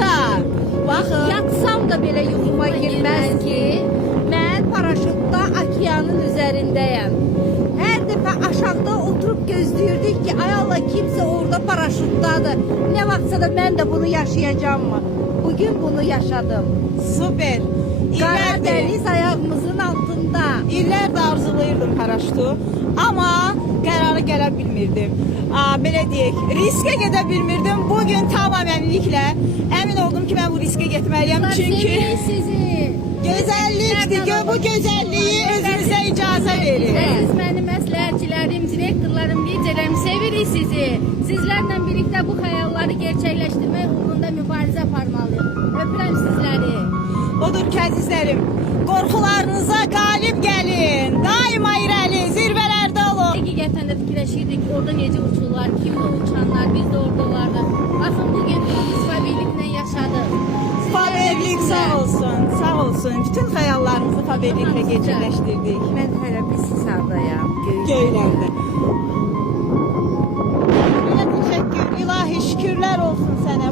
da. Baxın. Yatsam da belə yuxuma girməz ki, mən paraşütdə okeanın üzərindəyəm. Hər dəfə aşağıda oturub gözləyirdik ki, ay Allah, kimsə orada paraşütdadır. Nə vaxtsa da mən də bunu yaşayacağım mı? Bugün bunu yaşadım. Super. Qara dəniz ayağımızın altında. İllərdir arzulayırdım paraşütü, amma qərara gələ bilmirdim. Belə deyək, riskə gedə bilmirdim. Bugün tam əminliklə əmin oldum ki, mən bu riskə getməliyəm. Çünki sizi. gözəllikdir, bu gözəlliyi özünüzə icazə verin. Siz mənim məsləhətçilərim, direktorlarım, liderlərim, sevirik sizi. Sizlərlə birlikdə bu xəyalları gerçəkləşdirmək uğrunda mübarizə aparmalıyıq. Öpürəm sizləri. Odur ki, əzizlərim, qorxularınıza qalib gəlin. Daima irəli, zirvələrdə olun. Həqiqətən də fikirləşirdik, orada necə uçurlar, kimdə uçanlar, biz də orada olardıq. Baxın, bugün biz Faberliklə yaşadıq. Faberlik sağ olsun, sağ olsun. Bütün xəyallarımızı Faberliklə gerçəkləşdirdik. Mən hələ bir sağdayam. Göylərdə. Təşəkkür, ilahi şükürlər olsun sənə.